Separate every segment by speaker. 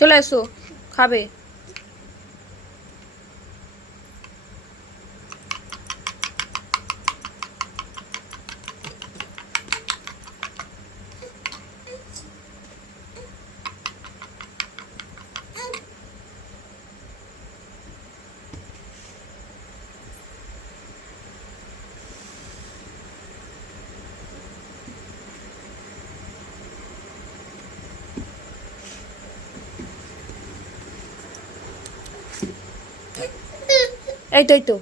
Speaker 1: চলে এসো খাবে। এইটাই তো।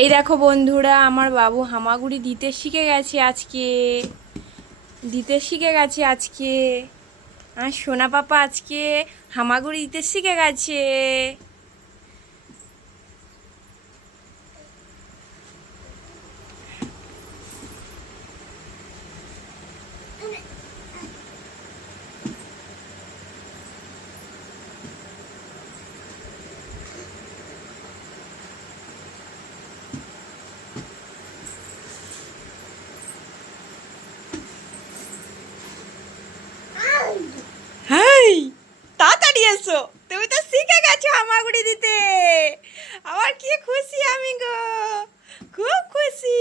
Speaker 1: এই দেখো বন্ধুরা, আমার বাবু হামাগুড়ি দিতে শিখে গেছে আজকে। দিতে শিখে গেছে আজকে। আর সোনা পাপা আজকে হামাগুড়ি দিতে শিখে গেছে হাই তাড়াতাড়ি এসো তুমি তো শিখে গেছো হামাগুড়ি দিতে আমার কি খুশি আমি গো খুব খুশি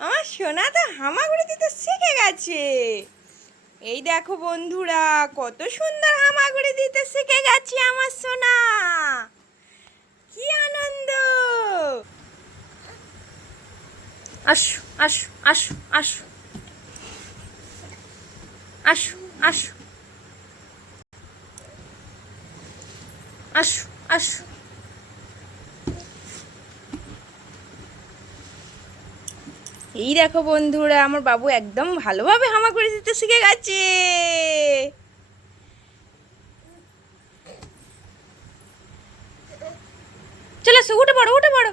Speaker 1: আমার সোনা তো হামাগুড়ি দিতে শিখে গেছে। এই দেখো বন্ধুরা, কত সুন্দর হামাগুড়ি দিতে শিখে গেছে আমার সোনা। কি আনন্দ। আসো আসো আসো আসো। আসো আসো। আসো আসো। এই দেখো বন্ধুরা, আমার বাবু একদম ভালোভাবে হামাগুড়ি দিতে শিখে গেছে। চলো উঠে পড়ো উঠে পড়ো।